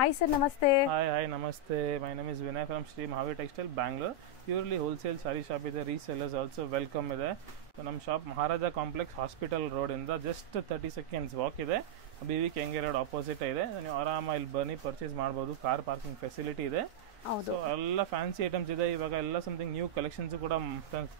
Hi sir, namaste. Hi, namaste. My name is Vinay from Sri Mahavir Textile, Bangalore. Purely wholesale saree shop ಇದೆ, resellers also welcome ಇದೆ. So ನಮ್ಮ shop ಮಹಾರಾಜ complex hospital road ಇಂದ just 30 seconds walk ಇದೆ. BV ಕೆಂಗೆ road opposite ಇದೆ. ನೀವು ಆರಾಮ ಇಲ್ಲಿ ಬನ್ನಿ ಪರ್ಚೇಸ್ ಮಾಡಬಹುದು. ಕಾರ್ ಪಾರ್ಕಿಂಗ್ ಫೆಸಿಲಿಟಿ ಇದೆ. ಹೌದು. ಸೊ ಎಲ್ಲ ಫ್ಯಾನ್ಸಿ ಐಟಮ್ಸ್ ಇದೆ. ಇವಾಗ ಎಲ್ಲ ಸಮಥಿಂಗ್ ನ್ಯೂ ಕಲೆಕ್ಷನ್ಸ್ ಕೂಡ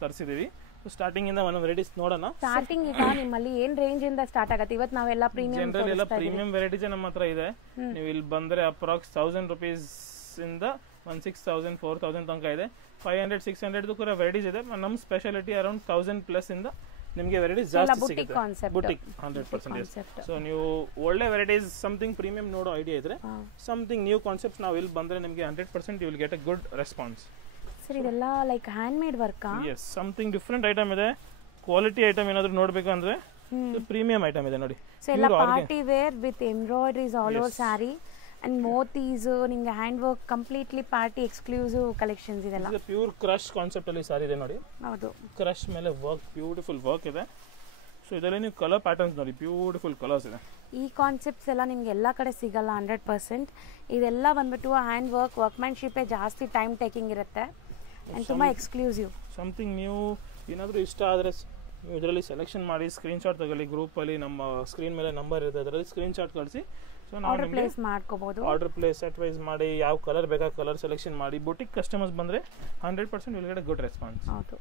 ತರಿಸಿದೀವಿ. ಸ್ಟಾರ್ಟಿಂಗ್ ಇಂದ ಒಂದು ವೆರೈಟೀಸ್ ನೋಡೋಣ. ಸ್ಟಾರ್ಟಿಂಗ್ ಈಗ ನಿಮ್ಮಲ್ಲಿ ಏನ್ ರೇಂಜ್ ಇಂದ ಸ್ಟಾರ್ಟ್ ಆಗುತ್ತೆ? ಇವತ್ತು ನಾವೆಲ್ಲ ಪ್ರೀಮಿಯಂ ಜನರಲ್ ಎಲ್ಲ ಪ್ರೀಮಿಯಂ ವೆರೈಟೀಸ್ ನಮ್ಮ ಹತ್ರ ಇದೆ. ನೀವು ಇಲ್ಲಿ ಬಂದ್ರೆ ಅಪ್ರಾಕ್ಸ್ 1000 rupees ಇಂದ 16,000 4,000 ತನಕ ಇದೆ. 500 600 ಕೂಡ ವೆರೈಟೀಸ್ ಇದೆ. ನಮ್ಮ ಸ್ಪೆಷಾಲಿಟಿ ಅರೌಂಡ್ 1000 ಪ್ಲಸ್ ಇಂದ ನಿಮಗೆ ವೆರೈಟೀಸ್ ಜಾಸ್ತಿ ಸಿಗುತ್ತೆ. ಬುಟಿಕ್ 100%. ಸೊ ನೀವು ಒಳ್ಳೆ ವೆರೈಟೀಸ್ ಸಮಥಿಂಗ್ ಪ್ರೀಮಿಯಂ ನೋಡೋ ಐಡಿಯಾ ಇದ್ರೆ ಸಮಥಿಂಗ್ ನ್ಯೂ ಕಾನ್ಸೆಪ್ಟ್ಸ್ ನಾವು ಇಲ್ಲಿ ಬಂದ್ರೆ ನಿಮಗೆ 100% you will get a good response. Sir ಇದೆಲ್ಲ like hand made work? Yes, something different item ಇದೆ. ಕ್ವಾಲಿಟಿ ಐಟಮ್ ಏನಾದರೂ ನೋಡಬೇಕು ಅಂದ್ರೆ ಪ್ರೀಮಿಯಂ ಐಟಮ್ ಇದೆ ನೋಡಿ. ಸೊ ಎಲ್ಲ party wear with embroideries all over sari and ಮೋತೀಸ್, ನಿಮಗೆ hand work completely party exclusive collections ಇದೆಲ್ಲ. ಪ್ಯೂರ್ ಕ್ರಶ್ ಕಾನ್ಸೆಪ್ಟ್ ಅಲ್ಲಿ ಸಾರಿ ಇದೆ ನೋಡಿ. ಹೌದು, ಕ್ರಶ್ ಮೇಲೆ ವರ್ಕ್, ಬ್ಯೂಟಿಫುಲ್ ವರ್ಕ್ ಇದೆ. ಸೊ ಇದರಲ್ಲಿ ನೀವು ಕಲರ್ ಪ್ಯಾಟರ್ನ್ಸ್ ನೋಡಿ, ಬ್ಯೂಟಿಫುಲ್ ಕಲರ್ಸ್ ಇದೆ. ಈ ಕಾನ್ಸೆಪ್ಟ್ಸ್ ಎಲ್ಲ ನಿಮ್ಗೆ ಎಲ್ಲ ಕಡೆ ಸಿಗಲ್ಲ 100%. ಇದೆಲ್ಲ ಬಂದ್ಬಿಟ್ಟು ಹ್ಯಾಂಡ್ ವರ್ಕ್, ವರ್ಕ್ಮ್ಯಾನ್ಶಿಪ್ ಜಾಸ್ತಿ ಟೈಮ್ ಟೇಕಿಂಗ್ ಇರುತ್ತೆ ಅಂಡ್ ತುಂಬಾ ಎಕ್ಸ್ಕ್ಲೂಸಿವ್. ಸಮಥಿಂಗ್ ನ್ಯೂ ಏನಾದರೂ ಇಷ್ಟ ಆದರೆ ನೀವು ಇದರಲ್ಲಿ ಸೆಲೆಕ್ಷನ್ ಮಾಡಿ ಸ್ಕ್ರೀನ್ ಶಾಟ್ ತಗೊಳ್ಳಿ. ಗ್ರೂಪಲ್ಲಿ ನಮ್ಮ ಸ್ಕ್ರೀನ್ ಮೇಲೆ ನಂಬರ್ ಇರುತ್ತೆ, ಅದರಲ್ಲಿ ಸ್ಕ್ರೀನ್ ಶಾಟ್ ಕಳಿಸಿ. ಸೊ ನಾವು ಆರ್ಡರ್ ಪ್ಲೇಸ್ ಮಾಡ್ಕೋಬಹುದು. ಆರ್ಡರ್ ಪ್ಲೇಸ್ ಅಡ್ವೈಸ್ ಮಾಡಿ ಯಾವ ಕಲರ್ ಬೇಕಾ ಕಲರ್ ಸೆಲೆಕ್ಷನ್ ಮಾಡಿ. ಬುಟಿಕ್ ಕಸ್ಟಮರ್ಸ್ ಬಂದರೆ 100% ವಿಲ್ ಗೆಟ್ ಗುಡ್ ರೆಸ್ಪಾನ್ಸ್. ಹೌದು.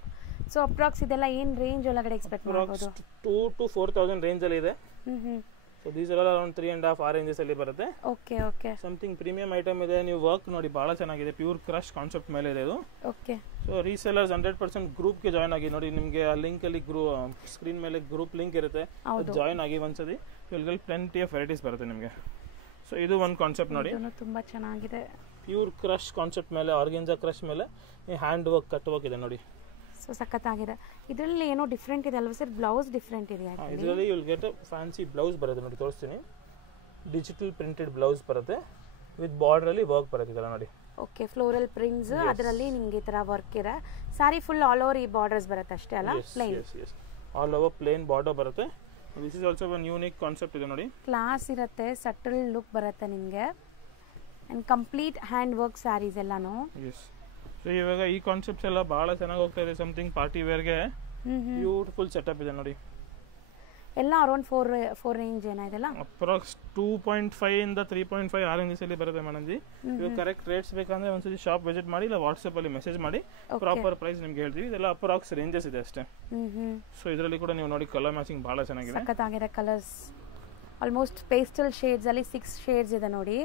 ಸೊ ಅಪ್ರಾಕ್ಸ್ ಇದೆಲ್ಲ ಏನು ರೇಂಜ್ ಒಳಗಡೆ ಎಕ್ಸ್ಪೆಕ್ಟ್ ಮಾಡಬಹುದು? 2,000 to 4,000 ರೇಂಜ್ ಅಲ್ಲಿ ಇದೆ. ಸೊ ದೀಸ್ ಆರ್ ಅರೌಂಡ್ 3.5 ಆ ರೇಂಜಸ್ ಅಲ್ಲಿ ಬರುತ್ತೆ. Okay okay. Something premium item ಇದೆ. ನೀವು ವರ್ಕ್ ನೋಡಿ ಬಹಳ ಚೆನ್ನಾಗಿದೆ. ಪ್ಯೂರ್ ಕ್ರಶ್ ಕಾನ್ಸೆಪ್ಟ್ ಮೇಲೆ ಇದೆ ಇದು. ಓಕೆ. ಸೊ ರೀಸೆಲ್ಲರ್ಸ್ 100% ಗ್ರೂಪ್ಗೆ ಜಾಯ್ನ್ ಆಗಿ ನೋಡಿ. ನಿಮಗೆ ಆ ಲಿಂಕ್ ಅಲ್ಲಿ ಸ್ಕ್ರೀನ್ ಮೇಲೆ ಗ್ರೂಪ್ ಲಿಂಕ್ ಇರುತ್ತೆ, ಜಾಯ್ನ್ ಆಗಿ ಒಂದ್ಸತಿ ಇಲ್ಲಿ ಪ್ಲೆಂಟಿ ಆಫ್ ವೆರೈಟೀಸ್ ಬರುತ್ತೆ ನಿಮಗೆ. ಸೊ ಇದು ಒಂದು ಕಾನ್ಸೆಪ್ಟ್ ನೋಡಿ, ತುಂಬಾ ಚೆನ್ನಾಗಿದೆ. ಪ್ಯೂರ್ ಕ್ರಶ್ ಕಾನ್ಸೆಪ್ಟ್ ಮೇಲೆ ಆರ್ಗೆನ್ಜಾ ಕ್ರಶ್ ಮೇಲೆ ಹ್ಯಾಂಡ್ ವರ್ಕ್ ಕಟ್ ವರ್ಕ್ ಇದೆ ನೋಡಿ. ಸೊ ಸಖತ್ತಾಗಿದೆ. ಇದರಲ್ಲಿ ಏನೋ ಡಿಫ್ರೆಂಟ್ ಇದೆ ಅಲ್ವಾ ಸರ್? ಬ್ಲೌಸ್ ಡಿಫ್ರೆಂಟ್ ಇದೆ. ಇದರಲ್ಲಿ you will get a fancy blouse ಬರುತ್ತೆ ನೋಡಿ, ತೋರಿಸ್ತೀನಿ. ಡಿಜಿಟಲ್ ಪ್ರಿಂಟೆಡ್ ಬ್ಲೌಸ್ ಬರುತ್ತೆ ವಿತ್ ಬಾರ್ಡರ್ ಅಲ್ಲಿ ವರ್ಕ್ ಬರುತ್ತೆ ಇದೆಲ್ಲ ನೋಡಿ. ಓಕೆ, ಫ್ಲೋರಲ್ ಪ್ರಿಂಟ್ಸ್, ಅದರಲ್ಲಿ ನಿಮಗೆ ಈ ತರ ವರ್ಕ್ ಇದೆ. ಸಾರಿ ಫುಲ್ ಆಲ್ ಓವರ್ ಈ ಬಾರ್ಡರ್ಸ್ ಬರುತ್ತೆ ಅಷ್ಟೇ ಅಲ್ಲ? Plain all over plain border ಬರುತ್ತೆ. This is also one unique concept ಇದೆ ನೋಡಿ. ಕ್ಲಾಸ್ ಇರುತ್ತೆ, ಸಟಲ್ ಲುಕ್ ಬರುತ್ತೆ ನಿಮಗೆ and complete hand work saris ಎಲ್ಲಾನು. ಎಸ್. ಸೊ ಇವಾಗ ಈ ಕಾನ್ಸೆಪ್ಟ್ಸ್ ಎಲ್ಲ ಬಹಳ ಚೆನ್ನಾಗಿ ಹೋಗ್ತಾ ಇದೆ. ಸಮಥಿಂಗ್ ಪಾರ್ಟಿ ವೇರ್ಗೆ ಬ್ಯೂಟಿಫುಲ್ ಸೆಟಪ್ ಇದೆ ನೋಡಿ. ಎಲ್ಲ ಅರೌಂಡ್ 4 ರೇಂಜ್ ಏನಿದೆಲ್ಲ ಅಪ್ರಾಕ್ಸ್ 2.5 ಇಂದ 3.5 ಆ ರೇಂಜಸ್ ಅಲ್ಲಿ ಬರುತ್ತೆ ಮೇಡಮ್ ಜಿ. ಇವಾಗ ಕರೆಕ್ಟ್ ರೇಟ್ಸ್ ಬೇಕಂದ್ರೆ ಒಂದ್ಸತಿ ಶಾಪ್ ವಿಸಿಟ್ ಮಾಡಿ, ಇಲ್ಲ ವಾಟ್ಸ್ಆಪ್ ಅಲ್ಲಿ ಮೆಸೇಜ್ ಮಾಡಿ ಪ್ರಾಪರ್ ಪ್ರೈಸ್ ನಿಮ್ಗೆ ಹೇಳ್ತೀವಿ. ಇದೆಲ್ಲ ಅಪ್ರಾಕ್ಸ್ ರೇಂಜಸ್ ಇದೆ ಅಷ್ಟೇ. ಸೊ ಇದರಲ್ಲಿ ಕೂಡ ನೀವು ನೋಡಿ ಕಲರ್ ಮ್ಯಾಚಿಂಗ್ ಬಹಳ ಚೆನ್ನಾಗಿದೆ, ಸಖತ್ತಾಗಿದೆ. ಕಲರ್ಸ್ ಆಲ್ಮೋಸ್ಟ್ ಪೇಸ್ಟಲ್ ಶೇಡ್ಸ್ ಅಲ್ಲಿ 6 ಶೇಡ್ಸ್ ಇದೆ ನೋಡಿ.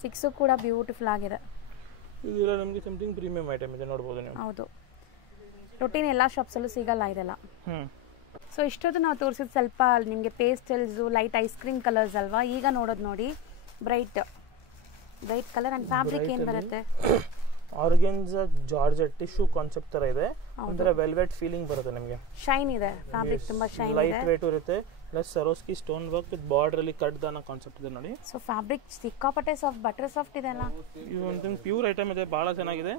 6 ಕೂಡ ಬ್ಯೂಟಿಫುಲ್ ಆಗಿದೆ. ಇದೆಲ್ಲ ನಮಗೆ ಸಮಥಿಂಗ್ ಪ್ರೀಮಿಯಂ ಐಟಮ್ ಇದೆ ನೋಡಬಹುದು ನೀವು. ಹೌದು, ರೊಟೀನ್ ಎಲ್ಲ ಶಾಪ್ಸ್ ಅಲ್ಲೂ ಸಿಗಲ್ಲ ಇದೆಲ್ಲ. ಸೊ ಇಷ್ಟೊತ್ತು ನಾವು ತೋರಿಸಿದ ಸ್ವಲ್ಪ ನಿಮಗೆ pastels, light ice cream colours ಅಲ್ವಾ? ಈಗ ನೋಡೋದು ನೋಡಿ ಬ್ರೈಟ್ ಕಲರ್ ಅಂಡ್ ಫ್ಯಾಬ್ರಿಕ್ ಏನ್ ಬರುತ್ತೆ? ಆರ್ಗೆನ್ಜಾ ಜಾರ್ಜೆಟ್ ಟಿಶ್ಯೂ ಕಾನ್ಸೆಪ್ಟ್ ತರ ಇದೆ. ಒಂಥರ ವೆಲ್ವೆಟ್ ಫೀಲಿಂಗ್ ಬರುತ್ತೆ ನಿಮಗೆ. ಶೈನ್ ಇದೆ, ಫ್ಯಾಬ್ರಿಕ್ ತುಂಬಾ ಶೈನ್ ಇದೆ, ಲೈಟ್ ವೇಟ್ ಇರುತ್ತೆ. Plus ಸರೋಸ್ಕಿ stone work with border ಅಲ್ಲಿ ಕಟ್ ದಾನ ಕಾನ್ಸೆಪ್ಟ್ ಇದೆ ನೋಡಿ. ಸೊ ಫ್ಯಾಬ್ರಿಕ್ ಸಿಕ್ಕಾಪಟ್ಟೆ ಸಾಫ್ಟ್, ಬಟರ್ ಸಾಫ್ಟ್ ಇದೆ ಅಲ್ಲ? ಇದು ಒಂದು ಪ್ಯೂರ್ ಐಟಮ್ ಇದೆ, ಬಹಳ ಚೆನ್ನಾಗಿದೆ.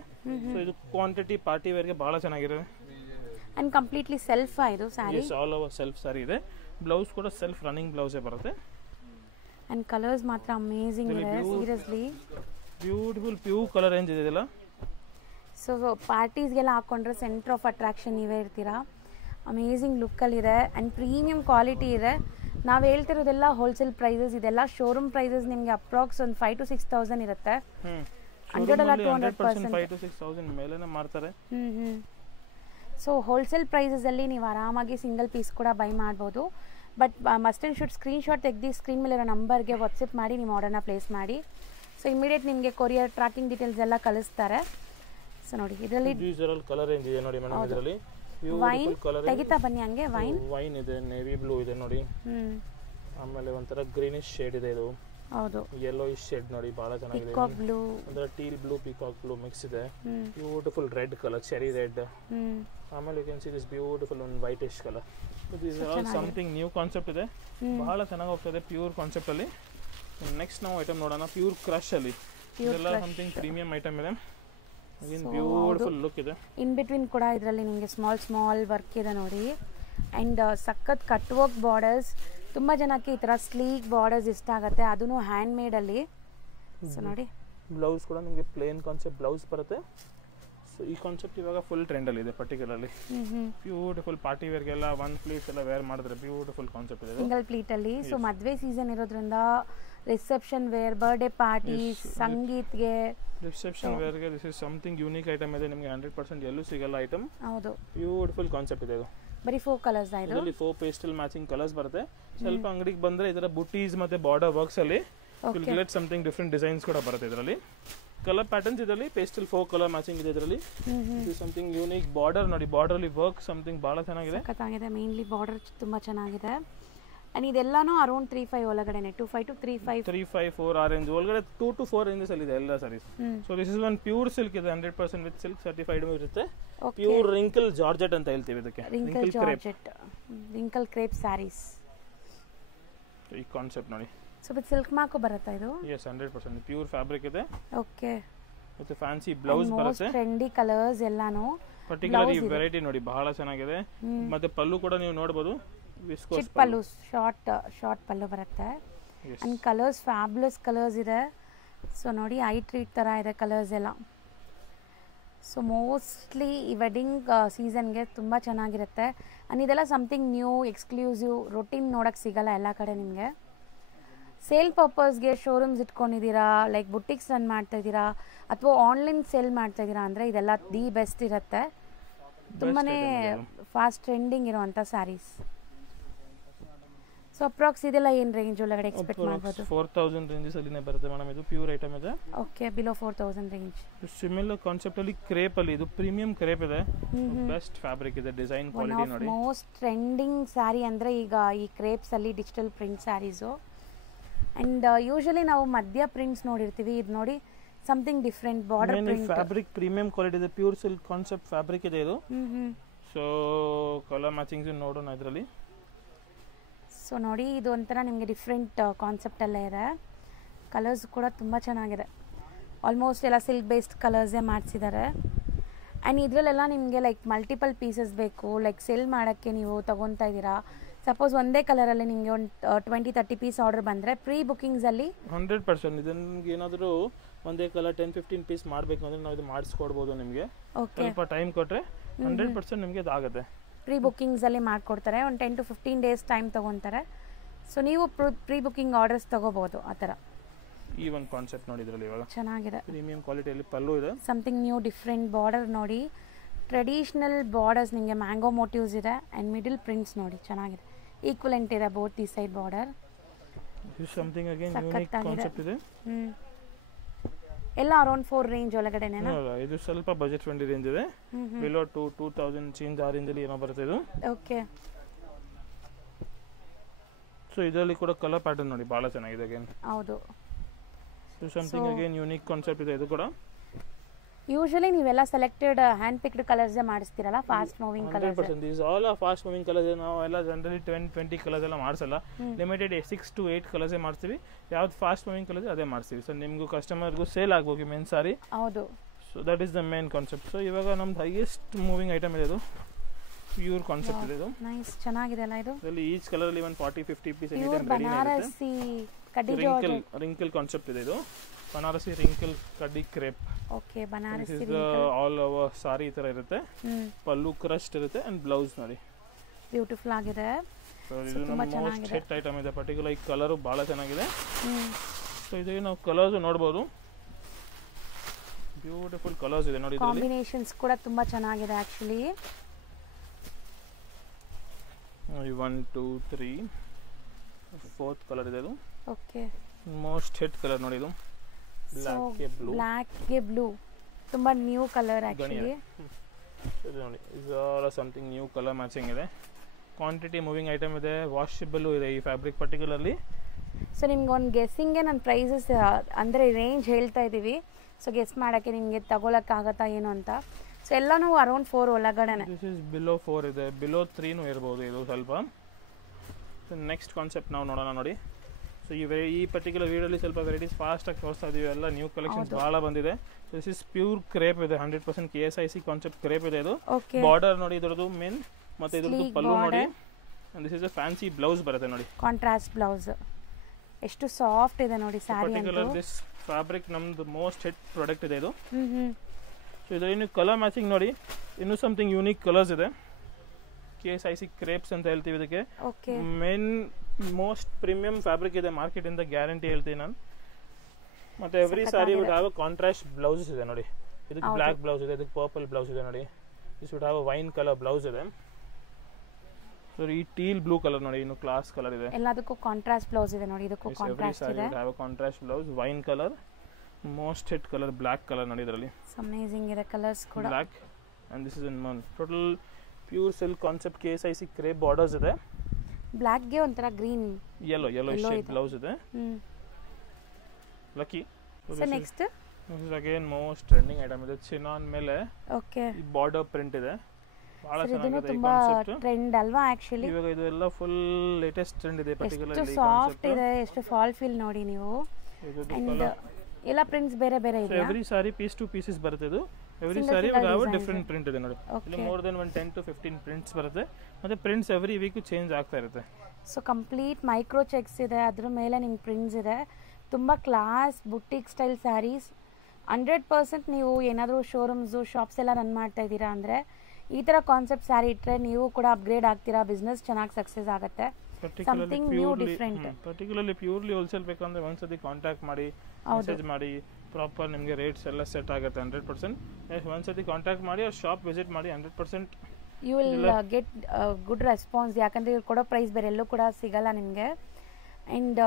ಸೊ ಇದು ಕ್ವಾಂಟಿಟಿ ಪಾರ್ಟಿ ವೇರ್ ಗೆ ಬಹಳ ಚೆನ್ನಾಗಿದೆ. ಅಂಡ್ ಕಂಪ್ಲೀಟ್ಲಿ ಸೆಲ್ಫ್ ಇದು sari. All over self sari ಇದೆ. ಬ್ಲೌಸ್ ಕೂಡ ಸೆಲ್ಫ್ ರನ್ನಿಂಗ್ ಬ್ಲೌಸ್ ಬರುತ್ತೆ. ಅಂಡ್ ಕಲರ್ಸ್ ಮಾತ್ರ ಅಮೇಜಿಂಗ್ ಇದೆ, seriously beautiful pure colour range ಇದೆ ಇದೆಲ್ಲ. ಸೊ ಪಾರ್ಟೀಸ್ಗೆಲ್ಲ ಹಾಕೊಂಡ್ರೆ ಸೆಂಟರ್ ಆಫ್ ಅಟ್ರಾಕ್ಷನ್ ನೀವೇ ಇರ್ತೀರಾ. ಅಮೇಜಿಂಗ್ ಲುಕ್ಕಲ್ಲಿದೆ ಆ್ಯಂಡ್ ಪ್ರೀಮಿಯಂ ಕ್ವಾಲಿಟಿ ಇದೆ. ನಾವು ಹೇಳ್ತಿರೋದೆಲ್ಲ ಹೋಲ್ಸೇಲ್ ಪ್ರೈಸಸ್, ಇದೆಲ್ಲ ಶೋರೂಮ್ ಪ್ರೈಸಸ್ ನಿಮಗೆ ಅಪ್ರಾಕ್ಸ್ ಒಂದು 5,000 to 6,000 ಇರುತ್ತೆ. 100 ಅಲ್ಲ 200% 5,000 to 6,000 ಮೇಲೆನೇ ಮಾಡ್ತಾರೆ. ಸೊ ಹೋಲ್ಸೇಲ್ ಪ್ರೈಸಸಲ್ಲಿ ನೀವು ಆರಾಮಾಗಿ ಸಿಂಗಲ್ ಪೀಸ್ ಕೂಡ ಬೈ ಮಾಡ್ಬೋದು. But must and should screen shot ತೆಗೆದು ಸ್ಕ್ರೀನ್ ಮೇಲೆ ಇರೋ ನಂಬರ್ಗೆ ವಾಟ್ಸಪ್ ಮಾಡಿ ನಿಮ್ಮ ಆರ್ಡರ್ನ ಪ್ಲೇಸ್ ಮಾಡಿ. ಸೊ ಇಮಿಡಿಯೇಟ್ ನಿಮಗೆ ಕೊರಿಯರ್ ಟ್ರ್ಯಾಕಿಂಗ್ ಡೀಟೇಲ್ಸ್ ಎಲ್ಲ ಕಳಿಸ್ತಾರೆ. ಸೊ ನೋಡಿ ಇದರಲ್ಲಿ ಕಲರ್ ರೇಂಜ್ ಇದೆ ನೋಡಿ ಮೇಡಮ್. ಇದರಲ್ಲಿ ವೈನ್ ತೆಗಿತಾ ಬನ್ನಿ, ಹಂಗೆ ವೈನ್ ಇದೆ, ನೇವಿ ಬ್ಲೂ ಇದೆ ನೋಡಿ. ಆಮೇಲೆ ಒಂಥರ ಗ್ರೀನಿಶ್ ಶೇಡ್ ಇದೆ ಇದು. ಹೌದು, ಯೆಲ್ಲೋಯಿಶ್ ಶೇಡ್ ನೋಡಿ, ಬಹಳ ಚೆನ್ನಾಗಿದೆ. ಪಿಕಾಕ್ ಬ್ಲೂ, ಒಂಥರ teal blue, peacock blue mix ಇದೆ. Beautiful red colour, cherry red. ಆಮೇಲೆ you can see this beautiful ಒಂದು whitish colour. This all something new concept ಇದೆ, ಬಹಳ ಚೆನ್ನಾಗಿ ಹೋಗ್ತದೆ ಪ್ಯೂರ್ ಕಾನ್ಸೆಪ್ಟ್ ಅಲ್ಲಿ. ನೆಕ್ಸ್ಟ್ ನಾವು ಐಟಮ್ ನೋಡೋಣ ಪ್ಯೂರ್ ಕ್ರಶ್ ಅಲ್ಲಿ. ಇದೆಲ್ಲ ಸಮಥಿಂಗ್ ಪ್ರೀಮಿಯಂ ಐಟಮ್ ಇದೆ. ಬ್ಯೂಟಿಫುಲ್ ಲುಕ್ ಇದೆ. ಇನ್ ಬಿಟ್ವೀನ್ ಕೂಡ ಇದರಲ್ಲಿ ನಿಮಗೆ ಸ್ಮಾಲ್ ವರ್ಕ್ ಇದೆ ನೋಡಿ. ಅಂಡ್ ಸಖತ್ ಕಟ್ ವರ್ಕ್ ಬಾರ್ಡರ್ಸ್, ತುಂಬ ಜನಕ್ಕೆ ಈ ಥರ ಸ್ಲೀಕ್ ಬಾರ್ಡರ್ಸ್ ಇಷ್ಟ ಆಗುತ್ತೆ, ಅದೂ ಹ್ಯಾಂಡ್ ಮೇಡಲ್ಲಿ. ಸೊ ನೋಡಿ ಬ್ಲೌಸ್ ಕೂಡ ನಿಮಗೆ ಪ್ಲೇನ್ ಕಾನ್ಸೆಪ್ಟ್ ಬ್ಲೌಸ್ ಬರುತ್ತೆ. ಸೊ ಈ ಕಾನ್ಸೆಪ್ಟ್ ಇವಾಗ ಫುಲ್ ಟ್ರೆಂಡಲ್ಲಿ ಇದೆ ಪರ್ಟಿಕ್ಯುಲರ್ಲಿ. ಬ್ಯೂಟಿಫುಲ್ ಪಾರ್ಟಿ ವೇರ್ಗೆಲ್ಲ ಒನ್ ಪ್ಲೀಟ್ಸ್ ಎಲ್ಲ ವೇರ್ ಮಾಡಿದ್ರೆ ಬ್ಯೂಟಿಫುಲ್ ಕಾನ್ಸೆಪ್ಟ್ ಇದೆ ಸಿಂಗಲ್ ಪ್ಲೀಟಲ್ಲಿ. ಸೊ ಮದುವೆ ಸೀಸನ್ ಇರೋದ್ರಿಂದ ರಿಸೆಪ್ಷನ್ ವೇರ್, ಬರ್ಡೇ ಪಾರ್ಟಿ, ಸಂಗೀತ್ಗೆ, ರಿಸೆಪ್ಷನ್ ವೇರ್ಗೆ this is something unique item ಇದೆ, ನಿಮಗೆ 100% ಎಲ್ಲೂ ಸಿಗಲ್ಲ ಐಟಮ್. ಹೌದು, ಬ್ಯೂಟಿಫುಲ್ ಕಾನ್ಸೆಪ್ಟ್ ಇದೆ ಇದು. ಬರೀ 4 ಕಲರ್ಸ್ ಇದೆ. ಇದರಲ್ಲಿ 4 ಪೇಸ್ಟಲ್ ಮ್ಯಾಚಿಂಗ್ ಕಲರ್ಸ್ ಬರುತ್ತೆ. ಸ್ವಲ್ಪ ಅಂಗಡಿಗೆ ಬಂದ್ರೆ ಇದರ ಬುಟೀಸ್ ಮತ್ತೆ ಬಾರ್ಡರ್ ವರ್ಕ್ಸ್ ಅಲ್ಲಿ will get something different designs ಕೂಡ ಬರುತ್ತೆ ಇದರಲ್ಲಿ. ಕಲರ್ ಪ್ಯಾಟರ್ನ್ಸ್ ಇದರಲ್ಲಿ ಪೇಸ್ಟಲ್ 4 ಕಲರ್ ಮ್ಯಾಚಿಂಗ್ ಇದೆ ಇದರಲ್ಲಿ. ಸಮಥಿಂಗ್ ಯೂನಿಕ್ ಬಾರ್ಡರ್ ನೋಡಿ, ಬಾರ್ಡರ್ ಅಲ್ಲಿ ವರ್ಕ್ ಸಮಥಿಂಗ್ ಬಹಳ ಚೆನ್ನಾಗಿದೆ. ಸಖತ್ತಾಗಿದೆ, ಮೇನ್ಲಿ ಬಾರ್ಡರ್ ತುಂಬಾ ಚೆನ್ನಾಗಿದೆ. ಅಂಡ್ ಇದೆಲ್ಲಾನು ಅರೌಂಡ್ 3-5 ಒಳಗಡೆನೆ, 2.5 to 3.5 3.5-4 ಆ ರೇಂಜ್ ಒಳಗಡೆ 2 to 4 ರೇಂಜಸ್ ಅಲ್ಲಿ ಇದೆ ಎಲ್ಲ sarees. So this is one pure silk ಇದೆ, 100% ವಿತ್ ಸಿಲ್ಕ್ ಸರ್ಟಿಫೈಡ್ ಇರುತ್ತೆ. ಪ್ಯೂರ್ ರಿಂಕಲ್ ಜಾರ್ಜೆಟ್ ಅಂತ ಹೇಳ್ತೀವಿ ಇದಕ್ಕೆ. Wrinkle georgette, wrinkle crepe sarees. ಈ ಕಾನ್ಸೆಪ್ಟ್ ನೋಡಿ. ಸೊ ವಿತ್ ಸಿಲ್ಕ್ ಮಾರ್ಕು ಬರುತ್ತಾ ಇದು? yes 100% ಪ್ಯೂರ್ ಫ್ಯಾಬ್ರಿಕ್ ಇದೆ. ಓಕೆ, ಮತ್ತೆ ಫ್ಯಾನ್ಸಿ ಬ್ಲೌಸ್ ಬರುತ್ತೆ. ಟ್ರೆಂಡಿ ಕಲರ್ಸ್ ಎಲ್ಲಾನು. ಪರ್ಟಿಕ್ಯುಲರ್ ಈ ವೆರೈಟಿ ನೋಡಿ ಬಹಳ ಚೆನ್ನಾಗಿದೆ. ಮತ್ತೆ ಪಲ್ಲು ಕೂಡ ನೀವು ನೋಡಬಹುದು, ವಿಸ್ಕೋಸ್ ಪಲ್ಲು, ಶಾರ್ಟ್ ಪಲ್ಲು ಬರುತ್ತೆ. ಅಂಡ್ ಕಲರ್ಸ್ ಫ್ಯಾಬ್ಯುಲಸ್ ಕಲರ್ಸ್ ಇದೆ. ಸೊ ನೋಡಿ ಐ ಟ್ರೀಟ್ ತರ ಇದೆ ಕಲರ್ಸ್ ಎಲ್ಲ. ಸೊ ಮೋಸ್ಟ್ಲಿ ಈ ವೆಡ್ಡಿಂಗ್ ಸೀಸನ್ಗೆ ತುಂಬ ಚೆನ್ನಾಗಿರುತ್ತೆ. ಅಂಡ್ ಇದೆಲ್ಲ ಸಮಥಿಂಗ್ ನ್ಯೂ, ಎಕ್ಸ್ಕ್ಲೂಸಿವ್, ರೊಟೀನ್ ನೋಡೋಕ್ಕೆ ಸಿಗಲ್ಲ ಎಲ್ಲ ಕಡೆ ನಿಮಗೆ. ಸೇಲ್ ಪರ್ಪಸ್ಗೆ ಶೋರೂಮ್ಸ್ ಇಟ್ಕೊಂಡಿದ್ದೀರಾ, ಲೈಕ್ ಬುಟಿಕ್ಸ್ ರನ್ ಮಾಡ್ತಾ ಇದ್ದೀರಾ, ಅಥವಾ ಆನ್ಲೈನ್ ಸೇಲ್ ಮಾಡ್ತಾ ಇದ್ದೀರಾ ಅಂದರೆ ಇದೆಲ್ಲ ದಿ ಬೆಸ್ಟ್ ಇರುತ್ತೆ. ತುಂಬಾ ಫಾಸ್ಟ್ ಟ್ರೆಂಡಿಂಗ್ ಇರುವಂಥ ಸ್ಯಾರೀಸ್. ಸೊ ಅಪ್ರಾಕ್ಸ್ ಇದೆಲ್ಲ ಏನು ರೇಂಜ್ ಒಳಗಡೆ ಎಕ್ಸ್ಪೆಕ್ಟ್ ಮಾಡ್ಬೋದು? 4000 ರೇಂಜಸ್ ಅಲ್ಲಿನೇ ಬರುತ್ತೆ ಮೇಡಮ್. ಇದು ಪ್ಯೂರ್ ಐಟಮ್ ಇದೆ. Okay, below 4000 range. Similar concept ಅಲ್ಲಿ ಕ್ರೇಪ್ ಅಲ್ಲಿ, ಇದು ಪ್ರೀಮಿಯಂ ಕ್ರೇಪ್ ಇದೆ, ಬೆಸ್ಟ್ ಫ್ಯಾಬ್ರಿಕ್ ಇದೆ, ಡಿಸೈನ್ ಕ್ವಾಲಿಟಿ ನೋಡಿ. ಮೋಸ್ಟ್ ಟ್ರೆಂಡಿಂಗ್ ಸ್ಯಾರಿ ಅಂದರೆ ಈಗ ಈ ಕ್ರೇಪ್ಸ್ ಅಲ್ಲಿ digital print sarees. And usually ನಾವು ಮಧ್ಯ ಪ್ರಿಂಟ್ಸ್ ನೋಡಿರ್ತೀವಿ, ಇದು ನೋಡಿ something different border print. Fabric premium quality ಇದೆ, ಪ್ಯೂರ್ ಸಿಲ್ಕ್ ಕಾನ್ಸೆಪ್ಟ್ ಫ್ಯಾಬ್ರಿಕ್ ಇದೆ ಇದು. ಸೊ ಕಲರ್ ಮ್ಯಾಚಿಂಗ್ಸ್ ನೋಡೋಣ ಇದರಲ್ಲಿ. ಸೊ ನೋಡಿ ಇದು ಒಂಥರ ನಿಮಗೆ ಡಿಫ್ರೆಂಟ್ ಕಾನ್ಸೆಪ್ಟಲ್ಲೇ ಇದೆ. ಕಲರ್ಸ್ ಕೂಡ ತುಂಬ ಚೆನ್ನಾಗಿದೆ. ಆಲ್ಮೋಸ್ಟ್ ಎಲ್ಲ ಸಿಲ್ಕ್ ಬೇಸ್ಡ್ ಕಲರ್ಸೇ ಮಾಡಿಸಿದ್ದಾರೆ. ಆ್ಯಂಡ್ ಇದರಲ್ಲೆಲ್ಲ ನಿಮಗೆ ಲೈಕ್ ಮಲ್ಟಿಪಲ್ ಪೀಸಸ್ ಬೇಕು, ಲೈಕ್ ಸೆಲ್ ಮಾಡೋಕ್ಕೆ ನೀವು ತೊಗೊತಾ ಇದ್ದೀರಾ. ಸಪೋಸ್ ಒಂದೇ ಕಲರಲ್ಲಿ ನಿಮಗೆ ಒಂದು 20-30 ಪೀಸ್ ಆರ್ಡರ್ ಬಂದರೆ ಪ್ರೀ ಬುಕ್ಕಿಂಗ್ಸಲ್ಲಿ 100% ಇದು ನಿಮ್ಗೆ ಏನಾದರೂ ಒಂದೇ ಕಲರ್ 10-15 ಪೀಸ್ ಮಾಡಬೇಕು ಅಂದರೆ ನಾವು ಇದು ಮಾಡಿಸ್ಕೊಡ್ಬೋದು ನಿಮಗೆ. ಸ್ವಲ್ಪ ಟೈಮ್ ಕೊಟ್ಟರೆ 100% ನಿಮಗೆ ಇದಾಗುತ್ತೆ. ಪ್ರೀ ಬುಕ್ಕಿಂಗ್ಸಲ್ಲಿ ಮಾಡಿಕೊಡ್ತಾರೆ, ಒಂದು 10 to 15 ಡೇಸ್ ಟೈಮ್ ತೊಗೊತಾರೆ. ಸೊ ನೀವು ಪ್ರೀ ಬುಕ್ಕಿಂಗ್ ಆರ್ಡರ್ಸ್ ತೊಗೋಬೋದು ಆ ಥರ. ಈ ಒಂದು ಕಾನ್ಸೆಪ್ಟ್ ನೋಡಿ ಇದರಲ್ಲಿ ಇವಾಗ ಚೆನ್ನಾಗಿದೆ, ಪ್ರೀಮಿಯಂ ಕ್ವಾಲಿಟಿಯಲ್ಲಿ ಪಲ್ಲು ಇದೆ. ಸಮಥಿಂಗ್ ನ್ಯೂ ಡಿಫ್ರೆಂಟ್ ಬಾರ್ಡರ್ ನೋಡಿ, ಟ್ರೆಡಿಷ್ನಲ್ ಬಾರ್ಡರ್ಸ್ ನಿಮಗೆ ಮ್ಯಾಂಗೋ ಮೋಟಿವ್ಸ್ ಇದೆ. ಆ್ಯಂಡ್ ಮಿಡಲ್ ಪ್ರಿಂಟ್ಸ್ ನೋಡಿ ಚೆನ್ನಾಗಿದೆ, ಈಕ್ವಲೆಂಟ್ ಇದೆ ಬೋತ್ ಈ side border. Something again unique concept ಇದೆ. ಎಲ್ಲ ಅರೌಂಡ್ 4 ರೇಂಜ್ ಒಳಗಡೆನೇನಾ? ಇದು ಸ್ವಲ್ಪ ಬಜೆಟ್ ಫ್ರೆಂಡ್ಲಿ ರೇಂಜ್ ಇದೆ, ಬಿಲೋ 2000 ಚೇಂಜ್ ಆ ರೇಂಜ್ ಅಲ್ಲಿ ಏನೋ ಬರುತ್ತೆ ಇದು. ಓಕೆ. ಸೊ ಇದರಲ್ಲಿ ಕೂಡ ಕಲರ್ ಪ್ಯಾಟರ್ನ್ ನೋಡಿ ಬಹಳ ಚೆನ್ನಾಗಿದೆ ಅಗೇನ್. ಹೌದು. So something again unique concept ಇದೆ ಇದು ಕೂಡ. ಯೂಶಲಿ ನೀವೆಲ್ಲ ಸೆಲೆಕ್ಟೆಡ್ ಹ್ಯಾಂಡ್ ಪಿಕ್ಡ್ ಕಲರ್ಸ್ ಮಾಡಿಸ್ತೀರಲ್ಲ, fast moving colours? 100% these all are fast moving colors. ನಾವು ಎಲ್ಲ ಜನರಲಿ 10-20 ಕಲರ್ಸ್ ಎಲ್ಲ ಮಾಡಿಸಲ್ಲ, ಲಿಮಿಟೆಡ್ 6 to 8 ಕಲರ್ಸ್ ಮಾಡ್ತೀವಿ. ಯಾವ್ದು ಫಾಸ್ಟ್ ಮೂವಿಂಗ್ ಕಲರ್ಸ್ ಅದೇ ಮಾಡ್ತೀವಿ. ಸೊ ನಿಮಗೂ ಕಸ್ಟಮರ್ಗೂ ಸೇಲ್ ಆಗ್ಬೇಕು ಮೇನ್ ಸಾರಿ. ಹೌದು. So that is the main concept. So ಇವಾಗ ನಮ್ದು ಹೈಯೆಸ್ಟ್ ಮೂವಿಂಗ್ ಐಟಮ್ ಇದೆ ಇದು, ಪ್ಯೂರ್ ಕಾನ್ಸೆಪ್ಟ್ ಇದೆ ಇದು. ನೈಸ್, ಚೆನ್ನಾಗಿದೆ ಅಲ್ಲ ಇದು. ಇದರಲ್ಲಿ ಈಚ್ ಕಲರ್ ಅಲ್ಲಿ 40-50 piece any time ready Banarasi ಕಡ್ಡಿ ರಿಂಕಲ್ ಕಾನ್ಸೆಪ್ಟ್ ಇದೆ ಇದು. ಬನಾರಸಿ ರಿಂಕಲ್ ಕಡ್ಡಿ crepe. Okay, Banarasi all over sari ಈ ತರ ಇರುತ್ತೆ. ಪಲ್ಲು ಕ್ರಸ್ಟ್ ಇರುತ್ತೆ ಅಂಡ್ ಬ್ಲೌಸ್ ನೋಡಿ ಬ್ಯೂಟಿಫುಲ್ ಆಗಿದೆ. ಇದು ನಮ್ಮ ಮೋಸ್ಟ್ ಹಿಟ್ ಐಟಮ್ ಇದೆ. ಪರ್ಟಿಕ್ಯುಲರ್ ಈ ಕಲರ್ ಬಹಳ ಚೆನ್ನಾಗಿದೆ. ಸೊ ಇದಕ್ಕೆ ನಾವು ಕಲರ್ಸ್ ನೋಡಬಹುದು, ಬ್ಯೂಟಿಫುಲ್ ಕಲರ್ಸ್ ಇದೆ ನೋಡಿ. ಕಾಂಬಿನೇಷನ್ಸ್ ಕೂಡ ತುಂಬಾ ಚೆನ್ನಾಗಿದೆ ಆಕ್ಚುಲಿ. 1 2 3 4th ಕಲರ್ ಇದೆ ಇದು. ಓಕೆ, ಮೋಸ್ಟ್ ಹಿಟ್ ಕಲರ್ ನೋಡಿ ಇದು. ಬ್ಲ್ಯಾಕ್ ಗೆ ಬ್ಲೂ ತುಂಬಾ ನ್ಯೂ ಕಲರ್ ಆಕ್ಚುಲಿ. ಇದು ನೋಡಿ, ಇದು all something new colour matching ಇದೆ. ಕ್ವಾಂಟಿಟಿ ಮೂವಿಂಗ್ ಐಟಮ್ ಇದೆ, ವಾಷಬಲ್ ಇದೆ ಈ ಫ್ಯಾಬ್ರಿಕ್ ಪರ್ಟಿಕ್ಯುಲರ್ಲಿ. ಸೊ ನಿಮ್ಗೆ ಒಂದು ಗೆಸ್ಸಿಂಗ್ಗೆ ನಾನು ಪ್ರೈಸಸ್ ಅಂದರೆ ರೇಂಜ್ ಹೇಳ್ತಾ ಇದ್ದೀವಿ. ಸೊ ಗೆಸ್ ಮಾಡೋಕ್ಕೆ ನಿಮಗೆ ತಗೊಳಕ್ಕಾಗತ್ತಾ ಏನು ಅಂತ. ಸೊ ಎಲ್ಲನೂ ಅರೌಂಡ್ 4 ಒಳಗಡೆನೆ. ದಿಸ್ ಇಸ್ ಬಿಲೋ 4 ಇದೆ, ಬಿಲೋ 3 ಇರ್ಬೋದು ಇದು ಸ್ವಲ್ಪ. ನೆಕ್ಸ್ಟ್ ಕಾನ್ಸೆಪ್ಟ್ ನಾವು ನೋಡೋಣ ನೋಡಿ. ಸೊ ಈ ಪರ್ಟಿಕ್ಯುಲರ್ ವಿಡಿಯೋಲಿ ಸ್ವಲ್ಪ ವೆರೈಟೀಸ್ ಫಾಸ್ಟಾಗಿ ತೋರಿಸ್ತಾ ಇದೀವಿ. ಎಲ್ಲ ನ್ಯೂ ಕಲೆಕ್ಷನ್ಸ್ ಭಾಳ ಬಂದಿದೆ. ದಿಸ್ ಇಸ್ ಪ್ಯೂರ್ ಕ್ರೇಪ್ ಇದೆ, 100% KSIC ಕಾನ್ಸೆಪ್ಟ್ ಕ್ರೇಪ್ ಇದೆ ಇದು. ಬಾರ್ಡರ್ ನೋಡಿ ಇದ್ರದ್ದು ಮೇನ್, ಮತ್ತೆ ಇದ್ರದ್ದು ಪಲ್ಲು ನೋಡಿ. and this is a fancy blouse ಬರುತ್ತೆ ನೋಡಿ. ಕಾಂಟ್ರಾಸ್ಟ್ ಬ್ಲೌಸ್ ಎಷ್ಟು ಸಾಫ್ಟ್ ಇದೆ ನೋಡಿ ಸ್ಯಾರಿ ಅಂತ. ಪರ್ಟಿಕ್ಯುಲರ್ ದಿಸ್ ಫ್ಯಾಬ್ರಿಕ್ ನಮ್ದು ಮೋಸ್ಟ್ ಹಿಟ್ ಪ್ರಾಡಕ್ಟ್ ಇದೆ ಇದು. ಸೊ ಇದರಲ್ಲಿ ಕಲರ್ ಮ್ಯಾಚಿಂಗ್ ನೋಡಿ, ಇನ್ನೂ ಸಮಥಿಂಗ್ ಯೂನಿಕ್ ಕಲರ್ಸ್ ಇದೆ. KSIC ಕ್ರೇಪ್ಸ್ ಅಂತ ಹೇಳ್ತೀವಿ ಇದಕ್ಕೆ. ಮೇನ್ ಮೋಸ್ಟ್ ಪ್ರೀಮಿಯಂ ಫ್ಯಾಬ್ರಿಕ್ ಇದೆ ಮಾರ್ಕೆಟ್ ಇಂದ, ಗ್ಯಾರಂಟಿ ಹೇಳ್ತೀನಿ ನಾನು. ಮತ್ತೆ every sorry wood have a contrast blouses ಇದೆ ನೋಡಿ. ಇದಕ್ಕೆ ಬ್ಲಾಕ್ ಬ್ಲೌಸ್ ಇದೆ, ಇದಕ್ಕೆ ಪರ್ಪಲ್ ಬ್ಲೌಸ್ ಇದೆ ನೋಡಿ. This would have a wine colour blouse ಇದೆ. ಸೊ ಈ ಟೀಲ್ ಬ್ಲೂ ಕಲರ್ ನೋಡಿ, ಇನ್ನು ಕ್ಲಾಸ್ ಕಲರ್ ಇದೆ. ಎಲ್ಲದಕ್ಕೂ ಕಾಂಟ್ರಾಸ್ಟ್ ಬ್ಲೌಸ್ ಇದೆ ನೋಡಿ. ಇದಕ್ಕೂ ಕಾಂಟ್ರಾಸ್ಟ್ ಇದೆ. Would have a contrast blouse, wine colour, most hit colour black colour ನೋಡಿ ಇದರಲ್ಲಿ. ಅಮೇಜಿಂಗ್ ಇದೆ ಕಲರ್ಸ್ ಕೂಡ. Black and this is in ಮನ್ total pure silk concept. KSIC crepe borders ಇದೆ. ಬ್ಲಾಕ್ ಗೆ ಒಂತರ ಗ್ರೀನ್ ಯೆಲ್ಲೋ ಶೇಡ್ ಬ್ಲೌಸ್ ಇದೆ. Lucky. So next this is again most trending item ಇದೆ. ಚಿನಾನ್ ಮೇಲೆ ಓಕೆ ಈ ಬಾರ್ಡರ್ ಪ್ರಿಂಟ್ ಇದೆ. ಬಹಳ ಚೆನ್ನಾಗಿದೆ ಈ ತುಂಬಾ ಕಾನ್ಸೆಪ್ಟ್. ಟ್ರೆಂಡ್ ಅಲ್ವಾ ಆಕ್ಚುಲಿ. ಇವಾಗ ಇದು ಎಲ್ಲ ಫುಲ್ ಲೇಟೆಸ್ಟ್ ಟ್ರೆಂಡ್ ಇದೆ. ಪರ್ಟಿಕ್ಯುಲರ್ಲಿ ಎಷ್ಟು ಸಾಫ್ಟ್ ಇದೆ, ಎಷ್ಟು ಫಾಲ್ ಫೀಲ್ ನೋಡಿ ನೀವು. ಅಂಡ್ ಎಲ್ಲ ಪ್ರಿಂಟ್ಸ್ ಬೇರೆ ಬೇರೆ ಇದೆ. Every sari piece two pieces ಬರುತ್ತೆ ಇದು. ಎವ್ರಿ ಸಾರಿ ಯಾವ ಡಿಫರೆಂಟ್ ಪ್ರಿಂಟ್ ಇದೆ ನೋಡಿ. ಇಲ್ಲಿ ಮೋರ್ ದೆನ್ 10 to 15 ಪ್ರಿಂಟ್ಸ್ ಬರುತ್ತೆ. ಮತ್ತೆ ಪ್ರಿಂಟ್ಸ್ ಎವ್ರಿ ವೀಕ್ ಚೇಂಜ್ ಆಗ್ತಾ ಇರುತ್ತೆ. ಸೊ ಕಂಪ್ಲೀಟ್ ಮೈಕ್ರೋ ಚೆಕ್ಸ್ ಇದೆ, ಅದ್ರ ಮೇಲೆ ನಿಮ್ಮ ಪ್ರಿಂಟ್ಸ್ ಇದೆ. ತುಂಬ ಕ್ಲಾಸ್ ಬುಟಿಕ್ ಸ್ಟೈಲ್ ಸ್ಯಾರೀಸ್. 100% ನೀವು ಏನಾದರೂ ಶೋರೂಮ್ಸು ಶಾಪ್ಸ್ ಎಲ್ಲ ರನ್ ಮಾಡ್ತಾ ಇದ್ದೀರಾ ಅಂದರೆ ಈ ಥರ ಕಾನ್ಸೆಪ್ಟ್ ಸ್ಯಾರಿ ಇಟ್ಟರೆ ನೀವು ಕೂಡ ಅಪ್ಗ್ರೇಡ್ ಆಗ್ತೀರಾ, ಬಿಸ್ನೆಸ್ ಚೆನ್ನಾಗಿ ಸಕ್ಸಸ್ ಆಗುತ್ತೆ. Something new different. Particularly purely wholesale ಬೇಕಂದ್ರೆ ಒಂದ್ಸತಿ ಕಾಂಟ್ಯಾಕ್ಟ್ ಮಾಡಿ, ಮೆಸೇಜ್ ಮಾಡಿ, ಪ್ರಾಪರ್ ನಿಮಗೆ ರೇಟ್ಸ್ ಎಲ್ಲ ಸೆಟ್ ಆಗುತ್ತೆ 100%. ಒಂದ್ಸತಿ ಕಾಂಟ್ಯಾಕ್ಟ್ ಮಾಡಿ, ಅವ್ರ ಶಾಪ್ ವಿಸಿಟ್ ಮಾಡಿ 100% you will get good response. ಯಾಕಂದರೆ ಇವ್ರು ಕೊಡೋ ಪ್ರೈಸ್ ಬೇರೆ ಎಲ್ಲೂ ಕೂಡ ಸಿಗಲ್ಲ ನಿಮಗೆ. ಆ್ಯಂಡ್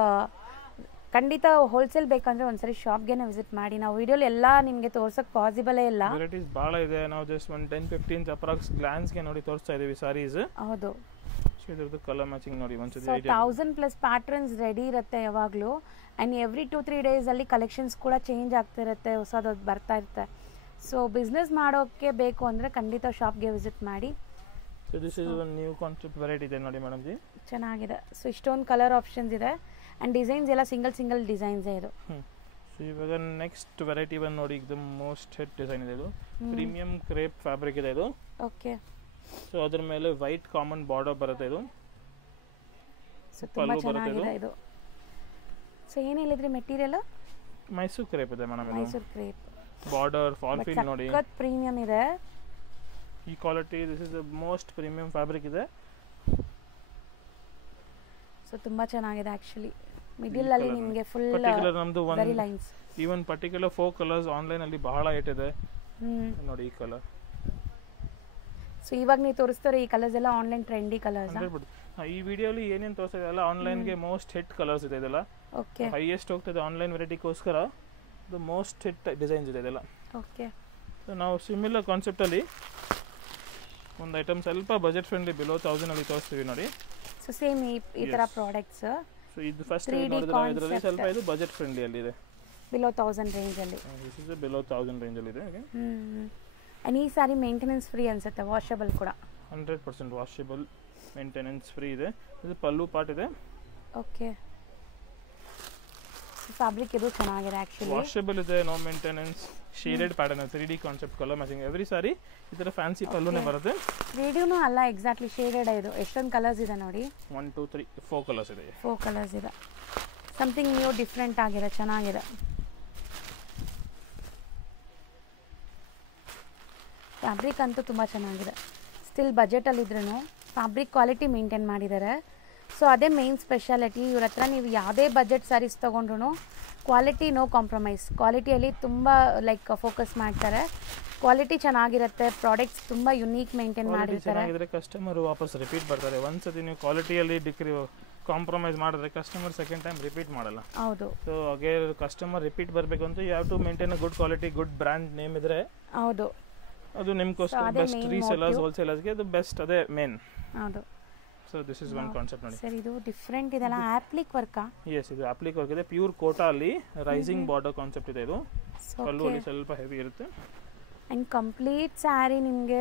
ಖಂಡಿತ ಹೋಲ್ಸೇಲ್ ಬೇಕಂದ್ರೆ ಒಂದ್ಸರಿ ಶಾಪ್ಗೆನೆ ವಿಸಿಟ್ ಮಾಡಿ. ನಾವು ವಿಡಿಯೋಲಿ ಎಲ್ಲ ನಿಮಗೆ ತೋರ್ಸೋಕೆ ಪಾಸಿಬಲೇ ಇಲ್ಲ. ವೆರೈಟೀಸ್ ಭಾಳ ಇದೆ. ನಾವು ಜಸ್ಟ್ ಒಂದು 10-15 ಅಪ್ರಾಕ್ಸ್ ಗ್ಲಾನ್ಸ್ಗೆ ನೋಡಿ ತೋರಿಸ್ತಾ ಇದೀವಿ ಸಾರೀಸ್. ಹೌದು. ಸೊ ಇದ್ರದ್ದು ಕಲರ್ ಮ್ಯಾಚಿಂಗ್ ನೋಡಿ ಒಂದ್ಸತಿ. 1000+ ಪ್ಯಾಟರ್ನ್ಸ್ ರೆಡಿ ಇರುತ್ತೆ ಯಾವಾಗಲೂ. ಆ್ಯಂಡ್ ಎವ್ರಿ 2-3 ಡೇಸಲ್ಲಿ ಕಲೆಕ್ಷನ್ಸ್ ಕೂಡ ಚೇಂಜ್ ಆಗ್ತಿರುತ್ತೆ, ಹೊಸದು ಬರ್ತಾ ಇರುತ್ತೆ. ಸೊ ಬಿಸ್ನೆಸ್ ಮಾಡೋಕ್ಕೆ ಬೇಕು ಅಂದರೆ ಖಂಡಿತ ಶಾಪ್ಗೆ ವಿಸಿಟ್ ಮಾಡಿ. So this is one new concept variety ಇದೆ ನೋಡಿ ಮೇಡಮ್ ಜಿ. ಚೆನ್ನಾಗಿದೆ. ಸೊ ಇಷ್ಟೊಂದು ಕಲರ್ ಆಪ್ಷನ್ಸ್ ಇದೆ. ಆ್ಯಂಡ್ ಡಿಸೈನ್ಸ್ ಎಲ್ಲ ಸಿಂಗಲ್ ಡಿಸೈನ್ಸೇ ಇದು. ಸೊ ಇವಾಗ ನೆಕ್ಸ್ಟ್ ವೆರೈಟಿ ಬಂದು ನೋಡಿ, ಇದು ಮೋಸ್ಟ್ ಹಿಟ್ ಡಿಸೈನ್ ಇದೆ. ಇದು ಪ್ರೀಮಿಯಂ ಕ್ರೇಪ್ ಫ್ಯಾಬ್ರಿಕ್ ಇದೆ ಇದು. ಓಕೆ. ಸೊ ಅದ್ರ ಮೇಲೆ ವೈಟ್ ಕಾಮನ್ ಬಾರ್ಡರ್ ಬರುತ್ತೆ ಇದು. ಸೊ ತುಂಬ ಚೆನ್ನಾಗಿದೆ ಇದು. ಸೊ ಏನು ಹೇಳಿದ್ರಿ ಮೆಟೀರಿಯಲ್? ಮೈಸೂರು ಕ್ರೇಪ್ ಇದೆ madam. Mysuru crepe border fall feel ನೋಡಿ, ಪ್ರೀಮಿಯಂ ಇದೆ. ಈ quality this is the most premium fabric ಇದೆ. ಸೊ ತುಂಬ ಚೆನ್ನಾಗಿದೆ ಆ್ಯಕ್ಚುಲಿ. ಮಿಡಲ್ ಅಲ್ಲಿ ನಿಮಗೆ ಫುಲ್ ಪರ್ಟಿಕ್ಯುಲರ್ ನಮ್ದು very lines. Even particular 4 colours online ಅಲ್ಲಿ ಬಹಳ ಹಿಟ್ ಇದೆ ನೋಡಿ. ಈ ಕಲರ್ ಸೊ ಇವಾಗ ನೀವು ತೋರಿಸ್ತಾರೆ ಈ ಕಲರ್ಸ್ ಎಲ್ಲ ಆನ್ಲೈನ್ ಟ್ರೆಂಡಿ ಕಲರ್ಸ್. ಈ ವಿಡಿಯೋಲಿ ಏನೇನು ತೋರಿಸ್ತಾ ಇದೆ ಎಲ್ಲ ಆನ್ಲೈನ್ಗೆ ಮೋಸ್ಟ್ ಹಿಟ್ ಕಲರ್ಸ್ ಇದೆ ಇದೆಲ್ಲ. ಓಕೆ. ಹೈಯೆಸ್ಟ್ ಹೋಗ್ತದೆ ಆನ್ಲೈನ್ ವೆರೈಟಿಗೋಸ್ಕರ. ಇದು ಮೋಸ್ಟ್ ಹಿಟ್ ಡಿಸೈನ್ಸ್ ಇದೆ ಇದೆಲ್ಲ. ಓಕೆ. ಸೊ ನಾವು ಸಿಮಿಲರ್ ಕಾನ್ಸೆಪ್ಟಲ್ಲಿ ಒಂದು ಐಟಮ್ ಸ್ವಲ್ಪ ಬಜೆಟ್ ಫ್ರೆಂಡ್ಲಿ ಬಿಲೋ 1000 ಅಲ್ಲಿ ತೋರಿಸ್ತೀವಿ ನೋಡಿ. ಸೊ ಸೇಮ್ ಈ ತರ ಪ್ರಾಡಕ್ಟ್ಸ್. ಸೊ ಇದು ಫಸ್ಟ್ ನೋಡಿದ್ರೆ ಇದರಲ್ಲಿ ಸ್ವಲ್ಪ ಇದು ಬಜೆಟ್ ಫ್ರೆಂಡ್ಲಿ ಅಲ್ಲಿ ಇದೆ. ಬಿಲೋ 1000 ರೇಂಜ್ ಅಲ್ಲಿ. ದಿಸ್ ಇಸ್ ಬಿಲೋ 1000 ರೇಂಜ್ ಅಲ್ಲಿ ಇದೆ. ಅಂಡ್ ಈ ಸಾರಿ ಮೇಂಟೆನೆನ್ಸ್ ಫ್ರೀ ಅನ್ಸುತ್ತೆ, ವಾಷಬಲ್ ಕೂಡ. 100% ವಾಷಬಲ್, ಮೇಂಟೆನೆನ್ಸ್ ಫ್ರೀ ಇದೆ. ಇದು ಪಲ್ಲು ಪಾರ್ಟ್ ಇದೆ. ಓಕೆ. ಫ್ಯಾಬ್ರಿಕ್ ಇದು ಚೆನ್ನಾಗಿದೆ ಆಕ್ಚುಲಿ. ವಾಷಬಲ್ ಇದೆ, no maintenance, shaded pattern, 3D concept, colour matching. Every sari ಈ ತರ ಫ್ಯಾನ್ಸಿ ಪಲ್ಲುನೇ ಬರುತ್ತೆ. 3Dನೂ ಅಲ್ಲ, ಎಕ್ಸಾಕ್ಟ್ಲಿ ಶೇಡೆಡ್ ಇದು. ಎಷ್ಟೊಂದು ಕಲರ್ಸ್ ಇದೆ ನೋಡಿ. 1 2 3 4 ಕಲರ್ಸ್ ಇದೆ. 4 ಕಲರ್ಸ್ ಇದೆ. ಸಮಥಿಂಗ್ ನ್ಯೂ ಡಿಫ್ರೆಂಟ್ ಆಗಿದೆ, ಚೆನ್ನಾಗಿದೆ. ಫ್ಯಾಬ್ರಿಕ್ ಅಂತೂ ತುಂಬ ಚೆನ್ನಾಗಿದೆ. ಸ್ಟಿಲ್ ಬಜೆಟಲ್ಲಿ ಇದ್ರೂ ಫ್ಯಾಬ್ರಿಕ್ ಕ್ವಾಲಿಟಿ ಮೇಂಟೈನ್ ಮಾಡಿದ್ದಾರೆ. ಸೊ ಅದೇ ಮೇನ್ ಸ್ಪೆಷಾಲಿಟಿ ಇವ್ರ ಹತ್ರ. ನೀವು ಯಾವುದೇ ಬಜೆಟ್ ಸ್ಯಾರೀಸ್ ತೊಗೊಂಡ್ರು ಕ್ವಾಲಿಟಿ ನೋ ಕಾಂಪ್ರಮೈಸ್. ಕ್ವಾಲಿಟಿಯಲ್ಲಿ ತುಂಬ ಲೈಕ್ ಫೋಕಸ್ ಮಾಡ್ತಾರೆ. ಕ್ವಾಲಿಟಿ ಚೆನ್ನಾಗಿರುತ್ತೆ, ಪ್ರಾಡಕ್ಟ್ಸ್ ತುಂಬ ಯುನೀಕ್ ಮೇಂಟೈನ್ ಮಾಡಿರ್ತಾರೆ. ಕಸ್ಟಮರ್ ವಾಪಸ್ ರಿಪೀಟ್ ಬರ್ತಾರೆ. ಒಂದ್ಸತಿ ನೀವು ಕ್ವಾಲಿಟಿಯಲ್ಲಿ ಕಾಂಪ್ರಮೈಸ್ ಮಾಡಿದ್ರೆ ಕಸ್ಟಮರ್ ಸೆಕೆಂಡ್ ಟೈಮ್ ರಿಪೀಟ್ ಮಾಡಲ್ಲ. ಹೌದು. ಸೊ ಹಾಗೆ ಕಸ್ಟಮರ್ ರಿಪೀಟ್ ಬರಬೇಕು ಅಂತ you have to maintain good quality, good brand name ಇದ್ರೆ ಹೌದು ಅದು ನಿಮ್ಗೋಸ್ಕರ ಬೆಸ್ಟ್. ರೀಸೆಲರ್ಸ್ ಹೋಲ್ಸೇಲರ್ಸ್ಗೆ ಅದು ಬೆಸ್ಟ್, ಅದೇ ಮೇನ್. ಹೌದು. So this is one concept ನೋಡಿ ಸರ್. ಇದು ಡಿಫ್ರೆಂಟ್ ಇದೆಲ್ಲ, ಆಪ್ಲಿಕ್ ವರ್ಕಾ? ಎಸ್, ಇದು ಆಪ್ಲಿಕ್ ವರ್ಕ್ ಇದೆ. ಪ್ಯೂರ್ ಕೋಟಾ ಅಲ್ಲಿ ರೈಸಿಂಗ್ ಬಾರ್ಡರ್ ಕಾನ್ಸೆಪ್ಟ್ ಇದೆ ಇದು. ಪಲ್ಲು ಅಲ್ಲಿ ಸ್ವಲ್ಪ ಹೆವಿ ಇರುತ್ತೆ. ಅಂಡ್ ಕಂಪ್ಲೀಟ್ ಸ್ಯಾರಿ ನಿಮಗೆ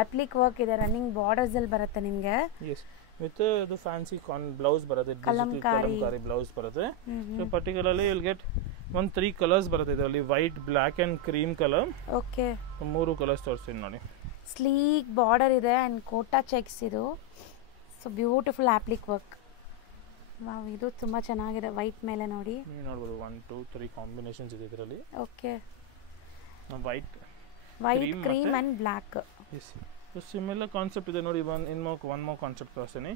ಆಪ್ಲಿಕ್ ವರ್ಕ್ ಇದೆ, ರನ್ನಿಂಗ್ ಬಾರ್ಡರ್ಸ್ ಅಲ್ಲಿ ಬರುತ್ತೆ ನಿಮಗೆ. ಎಸ್, ವಿತ್ ಇದು ಫ್ಯಾನ್ಸಿ ಬ್ಲೌಸ್ ಬರುತ್ತೆ, ಕಲಂಕಾರಿ ಬ್ಲೌಸ್ ಬರುತ್ತೆ. So particularly you will get 3 colours ಬರುತ್ತೆ ಇದರಲ್ಲಿ, white, black and cream colour. Okay. 3 colours ತೋರಿಸ್ತೀನಿ ನೋಡಿ. ಸ್ಲೀಕ್ ಬಾರ್ಡರ್ ಇದೆ ಅಂಡ್ ಕೋಟಾ ಚೆಕ್ಸ್ ಇದು. So beautiful applique work. Wow, ಇದು ತುಂಬ ಚೆನ್ನಾಗಿದೆ ವೈಟ್ ಮೇಲೆ ನೋಡಿ. ನೀವು ನೋಡ್ಬೋದು 1 2 3 ಕಾಂಬಿನೇಷನ್ಸ್ ಇದೆ ಇದರಲ್ಲಿ. Okay, white cream and black. Yes, similar concept ಇದೆ ನೋಡಿ. ಒನ್ ಮೋರ್ ಕಾನ್ಸೆಪ್ಟ್ ತೋರಿಸ್ತೀನಿ.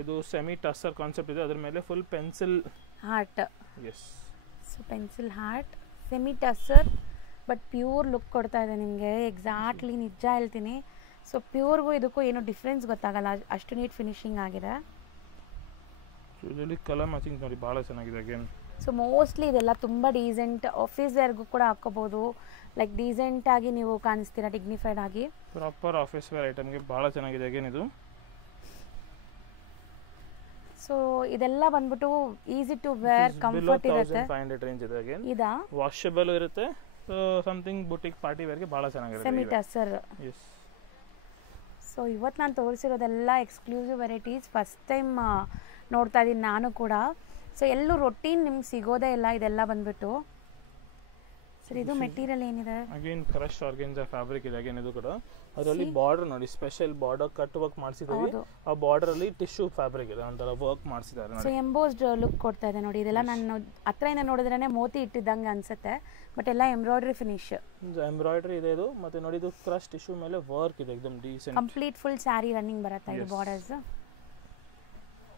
ಇದು ಸೆಮಿ ಟಸ್ಸರ್ ಕಾನ್ಸೆಪ್ಟ್ ಇದೆ, ಅದ್ರ ಮೇಲೆ full pencil heart. Yes, so pencil heart, semi tussar but pure look ಕೊಡ್ತಾ ಇದೆ ನಿಮಗೆ. ಎಕ್ಸಾಕ್ಟ್ಲಿ ನಿಜ ಹೇಳ್ತೀನಿ. ಸೊ ಪ್ಯೂರ್ಗೂ ಇದಕ್ಕೂ ಏನೋ ಡಿಫ್ರೆನ್ಸ್ ಗೊತ್ತಾಗಲ್ಲ, ಅಷ್ಟು ನೀಟ್ ಫಿನಿಶಿಂಗ್ ಆಗಿದೆ. ಇದರಲ್ಲಿ ಕಲರ್ ಮ್ಯಾಚಿಂಗ್ ನೋಡಿ ಭಾಳ ಚೆನ್ನಾಗಿದೆ ಅಗೇನ್. ಸೊ ಮೋಸ್ಟ್ಲಿ ಇದೆಲ್ಲ ತುಂಬ ಡೀಸೆಂಟ್ ಆಫೀಸ್ ವೇರ್ಗೂ ಕೂಡ ಹಾಕೋಬೋದು. ಲೈಕ್ ಡೀಸೆಂಟಾಗಿ ನೀವು ಕಾಣಿಸ್ತೀರಾ, ಡಿಗ್ನಿಫೈಡ್ ಆಗಿ. ಪ್ರಾಪರ್ ಆಫೀಸ್ ವೇರ್ ಐಟಮ್ಗೆ ಭಾಳ ಚೆನ್ನಾಗಿದೆ ಅಗೇನ್ ಇದು. ಸೊ ಇದೆಲ್ಲ ಬಂದ್ಬಿಟ್ಟು ಈಸಿ ಟು ವೇರ್, ಕಂಫರ್ಟ್ ಇರುತ್ತೆ. 1500 ರೇಂಜ್ ಇದೆ ಅಗೇನ್. ಇದಾ ವಾಷಬಲ್ ಇರುತ್ತೆ. ಸೊ ಸಮಥಿಂಗ್ ಬುಟಿಕ್ ಪಾರ್ಟಿ ವೇರ್ಗೆ ಭಾಳ ಚೆನ್ನಾಗಿರುತ್ತೆ. ಸೆಮಿ ಟಸ್ಸರ್. ಎಸ್. ಸೊ ಇವತ್ತು ನಾನು ತೋರಿಸಿರೋದೆಲ್ಲ ಎಕ್ಸ್ಕ್ಲೂಸಿವ್ ವೆರೈಟೀಸ್. ಫಸ್ಟ್ ಟೈಮ್ ನೋಡ್ತಾ ಇದ್ದೀನಿ ನಾನು ಕೂಡ. ಸೊ ಎಲ್ಲೂ ರೊಟೀನ್ ನಿಮ್ಗೆ ಸಿಗೋದೇ ಇಲ್ಲ ಇದೆಲ್ಲ ಬಂದ್ಬಿಟ್ಟು. ಸರ್ ಇದು ಮೆಟೀರಿಯಲ್ ಏನಿದೆ? ಅಗೇನ್ ಕ್ರಶ್ ಆರ್ಗೆನ್ಜಾ ಫ್ಯಾಬ್ರಿಕ್ ಇದೆ ಅಗೇನ್ ಇದು ಕೂಡ. ಅದರಲ್ಲಿ ಬಾರ್ಡರ್ ನೋಡಿ, ಸ್ಪೆಷಲ್ ಬಾರ್ಡರ್ ಕಟ್ ವರ್ಕ್ ಮಾಡಿಸಿದ್ದೀವಿ. ಆ ಬಾರ್ಡರ್ ಅಲ್ಲಿ ಟಿಶ್ಯೂ ಫ್ಯಾಬ್ರಿಕ್ ಇದೆ, ಒಂಥರ ವರ್ಕ್ ಮಾಡಿಸಿದ್ದಾರೆ ನೋಡಿ. ಸೊ ಎಂಬೋಸ್ಡ್ ಲುಕ್ ಕೊಡ್ತಾ ಇದೆ ನೋಡಿ. ಇದೆಲ್ಲ ನಾನು ಹತ್ರದಿಂದ ನೋಡಿದ್ರೇನೆ ಮೋತಿ ಇಟ್ಟಿದ್ದಂಗೆ ಅನ್ಸುತ್ತೆ, ಬಟ್ ಎಲ್ಲ ಎಂಬ್ರಾಯ್ಡ್ರಿ ಫಿನಿಶ್. ಎಂಬ್ರಾಯ್ಡ್ರಿ ಇದೆ ಇದು. ಮತ್ತೆ ನೋಡಿ ಇದು ಕ್ರಶ್ ಟಿಶ್ಯೂ ಮೇಲೆ ವರ್ಕ್ ಇದೆ, एकदम decent. Complete full sari running ಬರುತ್ತೆ ಇದು borders.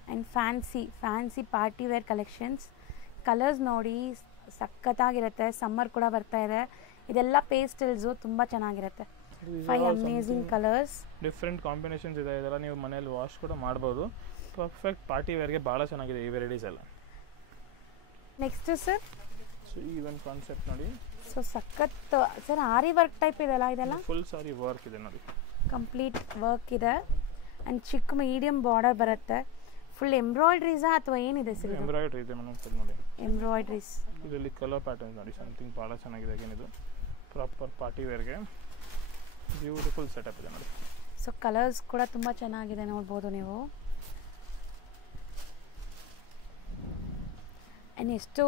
And fancy party wear collections. Colours ನೋಡಿ ಸಖತ್ತಾಗಿರುತ್ತೆ. ಸಮ್ಮರ್ ಕೂಡ ಬರ್ತಾ ಇದೆ. ಇದೆಲ್ಲ ಪೇಸ್ಟಲ್ಸು ತುಂಬ ಚೆನ್ನಾಗಿರುತ್ತೆ. 5 ಅಮೇಜಿಂಗ್ ಕಲರ್ಸ್, ಡಿಫ್ರೆಂಟ್ ಕಾಂಬಿನೇಷನ್ಸ್ ಇದೆ. ಇದೆಲ್ಲ ನೀವು ಮನೇಲಿ ವಾಶ್ ಕೂಡ ಮಾಡ್ಬೋದು. ಪರ್ಫೆಕ್ಟ್ ಪಾರ್ಟಿ ವೇರ್ಗೆ ಭಾಳ ಚೆನ್ನಾಗಿದೆ ಈ ವೆರೈಟೀಸ್ ಎಲ್ಲ. ನೆಕ್ಸ್ಟ್ ಸರ್, ಸೊ ಈ ಒಂದು ಕಾನ್ಸೆಪ್ಟ್ ನೋಡಿ. ಸೊ ಸಖತ್ ಸರ್, ಆರಿ ವರ್ಕ್ ಟೈಪ್ ಇದೆಲ್ಲ, ಇದೆಲ್ಲ ಫುಲ್ ಸಾರಿ ವರ್ಕ್ ಇದೆ ನೋಡಿ. ಕಂಪ್ಲೀಟ್ ವರ್ಕ್ ಇದೆ. ಆ್ಯಂಡ್ ಚಿಕ್ಕ ಮೀಡಿಯಂ ಬಾರ್ಡರ್ ಬರುತ್ತೆ. ಫುಲ್ ಎಂಬ್ರಾಯ್ಡ್ರೀಸಾ ಅಥವಾ ಏನಿದೆ ಸರ್? ಎಂಬ್ರಾಯ್ಡ್ರಿ ಇದೆ ಮೇಡಮ್ ನೋಡಿ. ಎಂಬ್ರಾಯ್ಡ್ರೀಸ್. ಇದರಲ್ಲಿ ಕಲರ್ ಪ್ಯಾಟರ್ನ್ ನೋಡಿ, ಸಮಥಿಂಗ್ ಭಾಳ ಚೆನ್ನಾಗಿದೆ ಏನಿದು. ಪ್ರಾಪರ್ ಪಾರ್ಟಿ ವೇರ್ಗೆ ಬ್ಯೂಟಿಫುಲ್ ಸೆಟಪ್ ಇದೆ ನೋಡಿ. ಸೊ ಕಲರ್ಸ್ ಕೂಡ ತುಂಬ ಚೆನ್ನಾಗಿದೆ, ನೋಡ್ಬೋದು ನೀವು. ಆ್ಯಂಡ್ ಎಷ್ಟು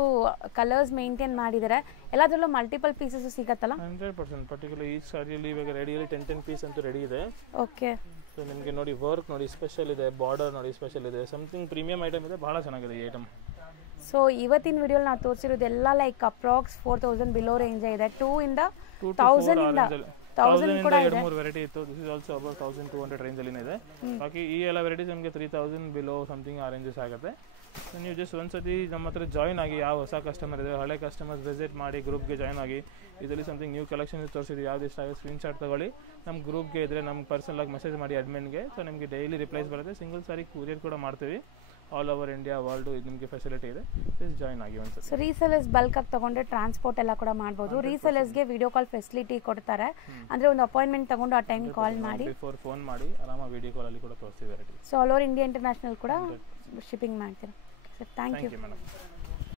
ಕಲರ್ಸ್ ಮೇಂಟೈನ್ ಮಾಡಿದ್ದಾರೆ. ಎಲ್ಲದರಲ್ಲೂ ಮಲ್ಟಿಪಲ್ ಪೀಸಸ್ ಸಿಗತ್ತಲ್ಲ? 100%. ಪರ್ಟಿಕ್ಯುಲರ್ ಈ ಸಾರಿಯಲ್ಲಿ ಇವಾಗ ರೆಡಿಯಲ್ಲಿ 10 ಪೀಸ್ ಅಂತೂ ರೆಡಿ ಇದೆ. ಓಕೆ. ಸೊ ನಿಮಗೆ ನೋಡಿ ವರ್ಕ್ ನೋಡಿ ಸ್ಪೆಷಲ್ ಇದೆ, ಬಾರ್ಡರ್ ನೋಡಿ ಸ್ಪೆಷಲ್ ಇದೆ, ಸಮಥಿಂಗ್ ಪ್ರೀಮಿಯಂ ಐಟಮ್ ಇದೆ, ಭಾಳ ಚೆನ್ನಾಗಿದೆ ಈ ಐಟಮ್. ಸೊ ಇವತ್ತಿನ ವಿಡಿಯೋಲಿ ನಾವು ತೋರಿಸಿರೋದೆಲ್ಲ ಲೈಕ್ ಅಪ್ರಾಕ್ಸ್ 4000 ಬಿಲೋ ರೇಂಜ್ ಇದೆ. 2 ಇಂದ 1000 ಕೂಡ ಇದೆ. 2-3 ವೆರೈಟಿ ಇತ್ತು. ದಿಸ್ ಇಸ್ ಆಲ್ಸೋ ಅಬೌಟ್ 1200 ರೇಂಜಲ್ಲಿ ಇದೆ. ಬಾಕಿ ಈ ಎಲ್ಲ ವೆರೈಟೀಸ್ ನಮಗೆ 3000 ಬಿಲೋ ಸಮಥಿಂಗ್ ಆ ರೇಂಜಸ್ ಆಗುತ್ತೆ. ಸೊ ನೀವು ಜಸ್ಟ್ ಒಂದ್ಸತಿ ನಮ್ಮ ಹತ್ರ ಜಾಯ್ನ್ ಆಗಿ, ಯಾವ ಹೊಸ ಕಸ್ಟಮರ್ ಇದೆ, ಹಳೆ ಕಸ್ಟಮರ್ಸ್ ವಿಸಿಟ್ ಮಾಡಿ ಗ್ರೂಪ್ಗೆ ಜಾಯ್ನ್ ಆಗಿ. ಇದರಲ್ಲಿ ಸಮಥಿಂಗ್ ನ್ಯೂ ಕಲೆಕ್ಷನ್ ತೋರಿಸಿದ್ವಿ, ಯಾವ್ದು ಇಷ್ಟ ಆಗಿದೆ ಸ್ಕ್ರೀನ್ಶಾಟ್ ತಗೊಳ್ಳಿ. ನಮ್ಮ ಗ್ರೂಪ್ಗೆ ಇದ್ದರೆ ನಮ್ಮ ಪರ್ಸನಲಾಗಿ ಮೆಸೇಜ್ ಮಾಡಿ ಅಡ್ಮಿನ್ಗೆ. ಸೊ ನಿಮಗೆ ಡೈಲಿ ರಿಪ್ಲೈಸ್ ಬರುತ್ತೆ. ಸಿಂಗಲ್ ಸಾರಿ ಕೊರಿಯರ್ ಕೂಡ ಮಾಡ್ತೀವಿ. ಆಲ್ ಓವರ್ ಇಂಡಿಯಾ ವರ್ಲ್ಡ್ ಇದು ನಿಮಗೆ ಫೆಸಿಲಿಟಿ ಇದೆ. ಪ್ಲೀಸ್ ಜಾಯ್ನ್ ಆಗಿ ಒಂದ್ಸತಿ. ಸೊ ರೀಸೆಲರ್ಸ್ ಬಲ್ಕಾಗಿ ತೊಗೊಂಡ್ರೆ ಟ್ರಾನ್ಸ್ಪೋರ್ಟ್ ಎಲ್ಲ ಕೂಡ ಮಾಡ್ಬೋದು. ರೀಸೆಲರ್ಸ್ಗೆ ವಿಡಿಯೋ ಕಾಲ್ ಫೆಸಿಲಿಟಿ ಕೊಡ್ತಾರೆ. ಅಂದರೆ ಒಂದು ಅಪಾಯಿಂಟ್ಮೆಂಟ್ ತೊಗೊಂಡು ಆ ಟೈಮ್ ಕಾಲ್ ಮಾಡಿ, ಬಿಫೋರ್ ಫೋನ್ ಮಾಡಿ ಆರಾಮಾಗಿ ವಿಡಿಯೋ ಕಾಲಲ್ಲಿ ಕೂಡ ತೋರಿಸ್ತೀವಿ variety. So all over India international ಕೂಡ ಶಿಪ್ಪಿಂಗ್ ಮಾಡ್ತೀರಾ. Sir thank you madam.